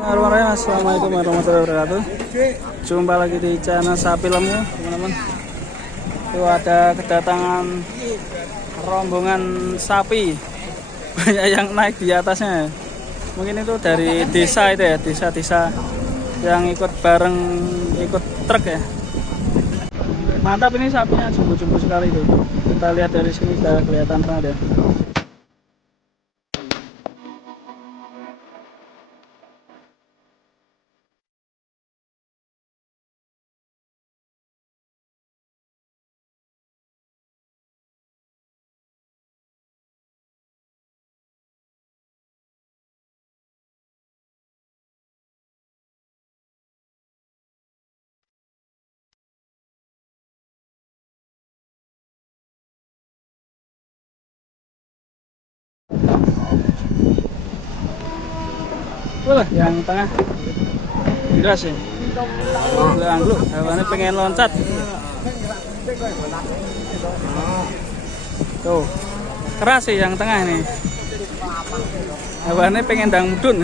Assalamualaikum warahmatullahi wabarakatuh. Jumpa lagi di channel Sapi Lemu, teman-teman. Itu ada kedatangan rombongan sapi, banyak yang naik di atasnya. Mungkin itu dari desa itu ya, desa-desa yang ikut bareng, ikut truk ya. Mantap ini sapinya, jumbo-jumbo sekali itu. Kita lihat dari sini sudah kelihatan ada. Wah, yang tengah gas ya. Anglu, hewannya pengen loncat. Tuh, keras sih yang tengah ini. Hewannya pengen dangdut.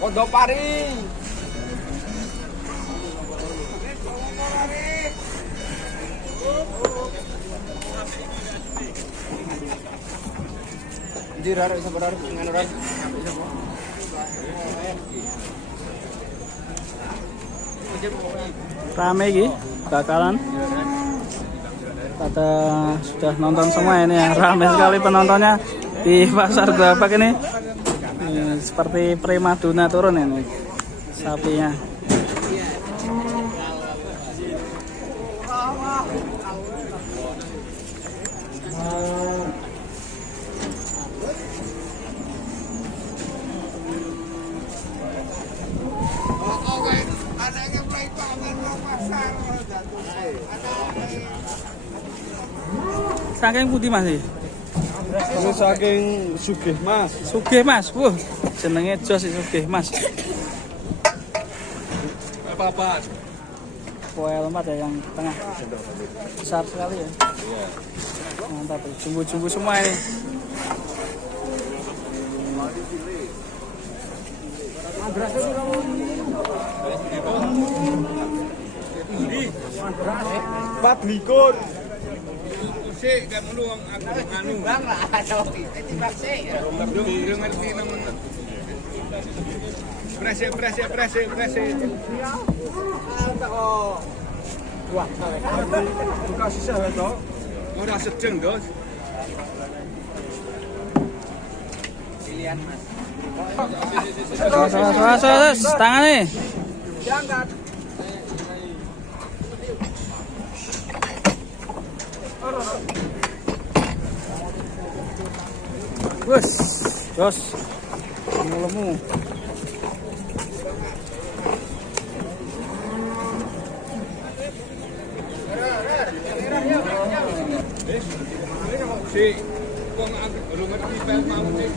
Pondok Pari. Jirar sebentar dengan orang. Rame iki bakalan. Pada sudah nonton semua ini ya, ramai sekali penontonnya di pasar Gerabak ini. Seperti primadona turun ini sapinya. Saking putih masih. Ini saking Sugih Mas. Sugih Mas, wah jenenge jos Sugih Mas. Apa? Poel 4 ya yang tengah. Besar sekali ya. Iya. Mantap, jumbo-jumbo semua ini. Pat likur. Sik kan lu anu bang lah ada timbang sik yo ngerti nang prese Wah, buka sisa to. ora sedeng dos Pilihan Mas. Tangan nih. Diangkat. Wes, jos. Lemu. sik kok lu ngerti pel mau sik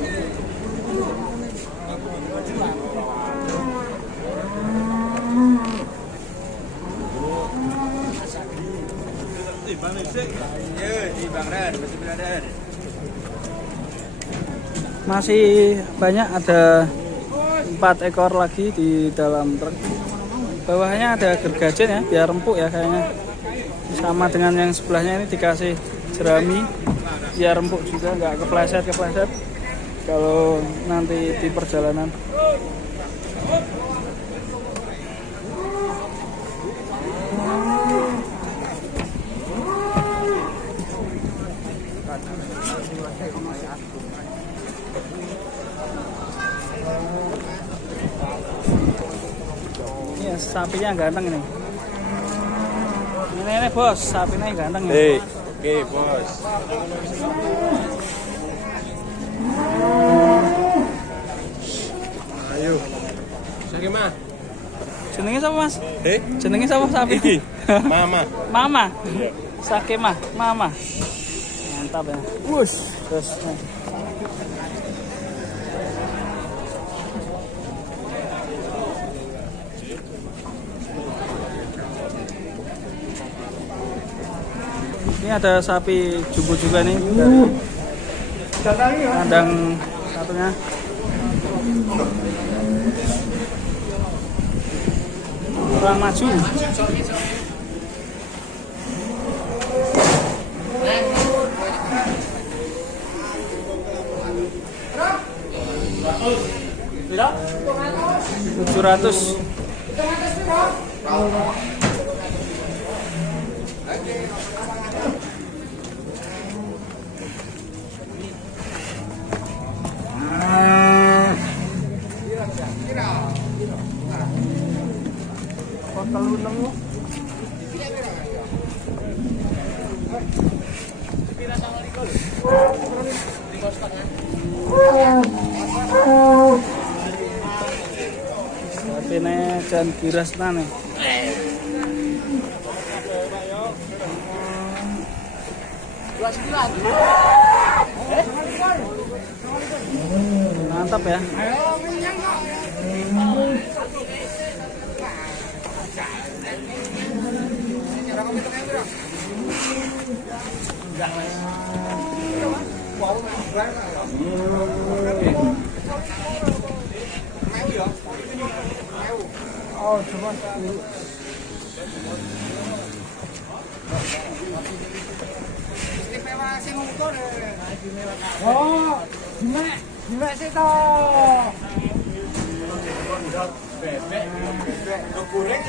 Masih banyak, ada 4 ekor lagi di dalam truk. Bawahnya ada gergajen ya, biar empuk ya kayaknya. Sama dengan yang sebelahnya ini dikasih jerami biar empuk juga, nggak kepleset kalau nanti di perjalanan. Ini sapinya ganteng ini. Ini bos, sapinya ganteng ya. Oke, bos. ayo sakit mah Jenenge siapa Mas? Eh? Jenenge siapa sapi? Iki. Mama. Mama. Iya. Sakemah, Mama. Mantap ya. Wush. Terus. Ini ada sapi jumbo juga nih dari kandang satunya. Kurang maju. Berapa? 700. Ini jan birasna nih. Mantap ya. Oh, cuma Istimewa sing ngukur. Oh, gimana sih toh? Bebek, goreng.